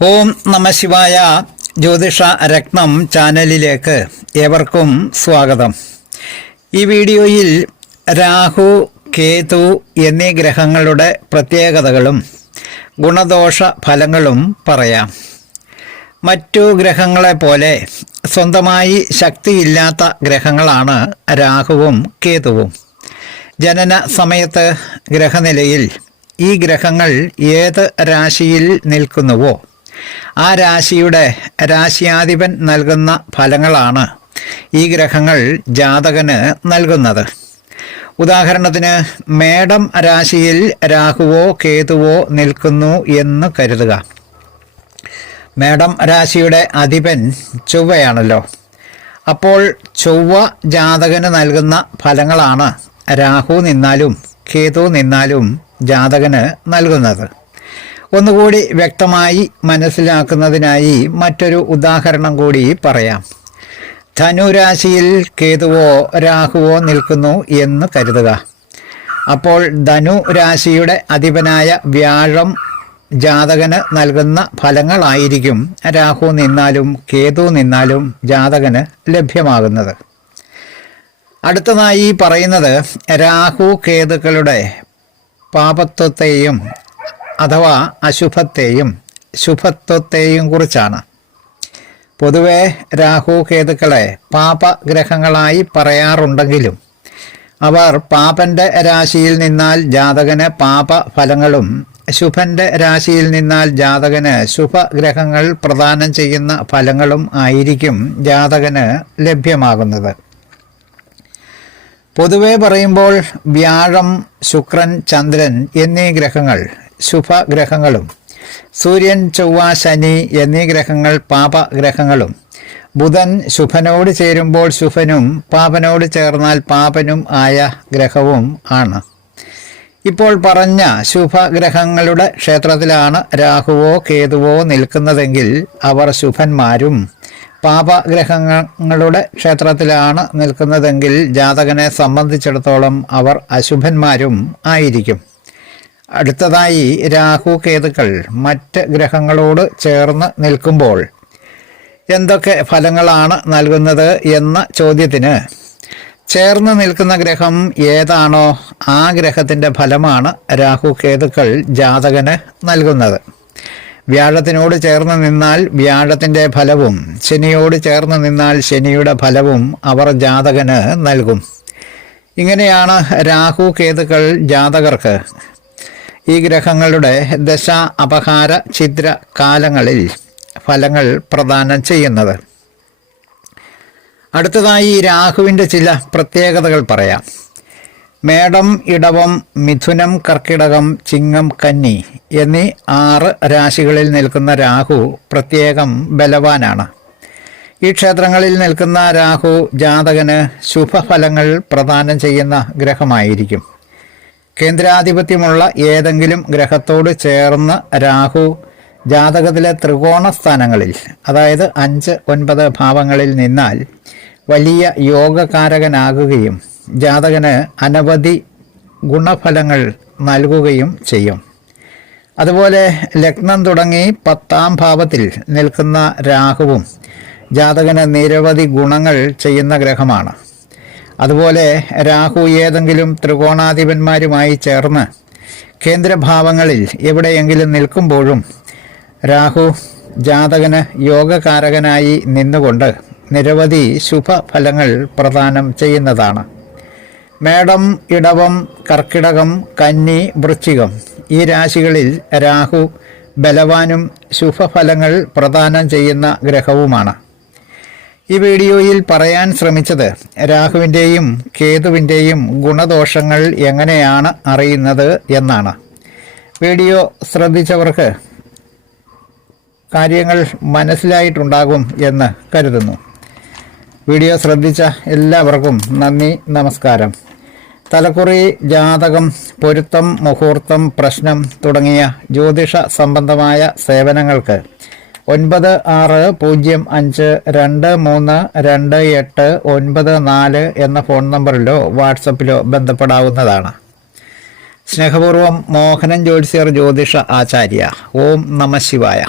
ഓം നമ ശിവായ. ജ്യോതിഷ രത്നം ചാനലിലേക്ക് ഏവർക്കും സ്വാഗതം. ഈ വീഡിയോയിൽ രാഹു, കേതു എന്നീ ഗ്രഹങ്ങളുടെ പ്രത്യേകതകളും ഗുണദോഷ ഫലങ്ങളും പറയാം. മറ്റു ഗ്രഹങ്ങളെ പോലെ സ്വന്തമായി ശക്തിയില്ലാത്ത ഗ്രഹങ്ങളാണ് രാഹുവും കേതുവും. ജനന സമയത്ത് ഗ്രഹനിലയിൽ ഈ ഗ്രഹങ്ങൾ ഏത് രാശിയിൽ നിൽക്കുന്നുവോ ആ രാശിയുടെ രാശ്യാധിപൻ നൽകുന്ന ഫലങ്ങളാണ് ഈ ഗ്രഹങ്ങൾ ജാതകന് നൽകുന്നത്. ഉദാഹരണത്തിന്, മേടം രാശിയിൽ രാഹുവോ കേതുവോ നിൽക്കുന്നു എന്ന് കരുതുക. മേടം രാശിയുടെ അധിപൻ ചൊവ്വയാണല്ലോ. അപ്പോൾ ചൊവ്വ ജാതകന് നൽകുന്ന ഫലങ്ങളാണ് രാഹു നിന്നാലും കേതു നിന്നാലും ജാതകന് നൽകുന്നത്. ഒന്നുകൂടി വ്യക്തമായി മനസ്സിലാക്കുന്നതിനായി മറ്റൊരു ഉദാഹരണം കൂടി പറയാം. ധനുരാശിയിൽ കേതുവോ രാഹുവോ നിൽക്കുന്നു എന്ന് കരുതുക. അപ്പോൾ ധനുരാശിയുടെ അധിപനായ വ്യാഴം ജാതകന് നൽകുന്ന ഫലങ്ങളായിരിക്കും രാഹു നിന്നാലും കേതു നിന്നാലും ജാതകന് ലഭ്യമാകുന്നത്. അടുത്തതായി പറയുന്നത് രാഹു കേതുക്കളുടെ പാപത്വത്തെയും അഥവാ അശുഭത്തെയും ശുഭത്വത്തെയും കുറിച്ചാണ്. പൊതുവെ രാഹു കേതുക്കളെ പാപഗ്രഹങ്ങളായി പറയാറുണ്ടെങ്കിലും അവർ പാപന്റെ രാശിയിൽ നിന്നാൽ ജാതകന് പാപഫലങ്ങളും ശുഭന്റെ രാശിയിൽ നിന്നാൽ ജാതകന് ശുഭഗ്രഹങ്ങൾ പ്രദാനം ചെയ്യുന്ന ഫലങ്ങളും ആയിരിക്കും ജാതകന് ലഭ്യമാകുന്നത്. പൊതുവെ പറയുമ്പോൾ വ്യാഴം, ശുക്രൻ, ചന്ദ്രൻ എന്നീ ഗ്രഹങ്ങൾ ശുഭഗ്രഹങ്ങളും സൂര്യൻ, ചൊവ്വ, ശനി എന്നീ ഗ്രഹങ്ങൾ പാപഗ്രഹങ്ങളും ബുധൻ ശുഭനോട് ചേരുമ്പോൾ ശുഭനും പാപനോട് ചേർന്നാൽ പാപനും ആയ ഗ്രഹവും ആണ്. ഇപ്പോൾ പറഞ്ഞ ശുഭഗ്രഹങ്ങളുടെ ക്ഷേത്രത്തിലാണ് രാഹുവോ കേതുവോ നിൽക്കുന്നതെങ്കിൽ അവർ ശുഭന്മാരും, പാപഗ്രഹങ്ങളുടെ ക്ഷേത്രത്തിലാണ് നിൽക്കുന്നതെങ്കിൽ ജാതകനെ സംബന്ധിച്ചിടത്തോളം അവർ അശുഭന്മാരും ആയിരിക്കും. അടുത്തതായി രാഹു കേതുക്കൾ മറ്റ് ഗ്രഹങ്ങളോട് ചേർന്ന് നിൽക്കുമ്പോൾ എന്തൊക്കെ ഫലങ്ങളാണ് നൽകുന്നത് എന്ന ചോദ്യത്തിന് ചേർന്ന് നിൽക്കുന്ന ഗ്രഹം ഏതാണോ ആ ഗ്രഹത്തിൻ്റെ ഫലമാണ് രാഹു കേതുക്കൾ ജാതകന് നൽകുന്നത്. വ്യാഴത്തിനോട് ചേർന്ന് നിന്നാൽ വ്യാഴത്തിൻ്റെ ഫലവും ശനിയോട് ചേർന്ന് നിന്നാൽ ശനിയുടെ ഫലവും അവർ ജാതകന് നൽകും. ഇങ്ങനെയാണ് രാഹു കേതുക്കൾ ജാതകർക്ക് ഈ ഗ്രഹങ്ങളുടെ ദശ, അപഹാര, ഛിദ്ര കാലങ്ങളിൽ ഫലങ്ങൾ പ്രദാനം ചെയ്യുന്നത്. അടുത്തതായി രാഹുവിൻ്റെ ചില പ്രത്യേകതകൾ പറയാം. മേടം, ഇടവം, മിഥുനം, കർക്കിടകം, ചിങ്ങം, കന്നി എന്നീ 6 രാശികളിൽ നിൽക്കുന്ന രാഹു പ്രത്യേകം ബലവാനാണ്. ഈ ക്ഷേത്രങ്ങളിൽ നിൽക്കുന്ന രാഹു ജാതകന് ശുഭഫലങ്ങൾ പ്രദാനം ചെയ്യുന്ന ഗ്രഹമായിരിക്കും. കേന്ദ്രാധിപത്യമുള്ള ഏതെങ്കിലും ഗ്രഹത്തോട് ചേർന്ന് രാഹു ജാതകത്തിലെ ത്രികോണ സ്ഥാനങ്ങളിൽ, അതായത് 5, 9 ഭാവങ്ങളിൽ നിന്നാൽ വലിയ യോഗകാരകനാകുകയും ജാതകന് അനവധി ഗുണഫലങ്ങൾ നൽകുകയും ചെയ്യും. അതുപോലെ ലഗ്നം തുടങ്ങി 10ാം ഭാവത്തിൽ നിൽക്കുന്ന രാഹുവും ജാതകന് നിരവധി ഗുണങ്ങൾ ചെയ്യുന്ന ഗ്രഹമാണ്. അതുപോലെ രാഹു ഏതെങ്കിലും ത്രികോണാധിപന്മാരുമായി ചേർന്ന് കേന്ദ്രഭാവങ്ങളിൽ എവിടെയെങ്കിലും നിൽക്കുമ്പോഴും രാഹു ജാതകന് യോഗകാരകനായി നിന്നുകൊണ്ട് നിരവധി ശുഭഫലങ്ങൾ പ്രദാനം ചെയ്യുന്നതാണ്. മേടം, ഇടവം, കർക്കിടകം, കന്നി, വൃശ്ചികം ഈ രാശികളിൽ രാഹു ബലവാനും ശുഭഫലങ്ങൾ പ്രദാനം ചെയ്യുന്ന ഗ്രഹവുമാണ്. ഈ വീഡിയോയിൽ പറയാൻ ശ്രമിച്ചത് രാഹുവിൻ്റെയും കേതുവിൻ്റെയും ഗുണദോഷങ്ങൾ എങ്ങനെയാണ് അറിയുന്നത് എന്നാണ്. വീഡിയോ ശ്രദ്ധിച്ചവർക്ക് കാര്യങ്ങൾ മനസ്സിലായിട്ടുണ്ടാകും എന്ന് കരുതുന്നു. വീഡിയോ ശ്രദ്ധിച്ച എല്ലാവർക്കും നന്ദി, നമസ്കാരം. തലക്കുറി, ജാതകം, പൊരുത്തം, മുഹൂർത്തം, പ്രശ്നം തുടങ്ങിയ ജ്യോതിഷ സംബന്ധമായ സേവനങ്ങൾക്ക് 9605232894 എന്ന ഫോൺ നമ്പറിലോ വാട്സപ്പിലോ ബന്ധപ്പെടാവുന്നതാണ്. സ്നേഹപൂർവം മോഹനൻ ജ്യോത്സ്യർ ജ്യോതിഷ ആചാര്യ. ഓം നമഃ ശിവായ.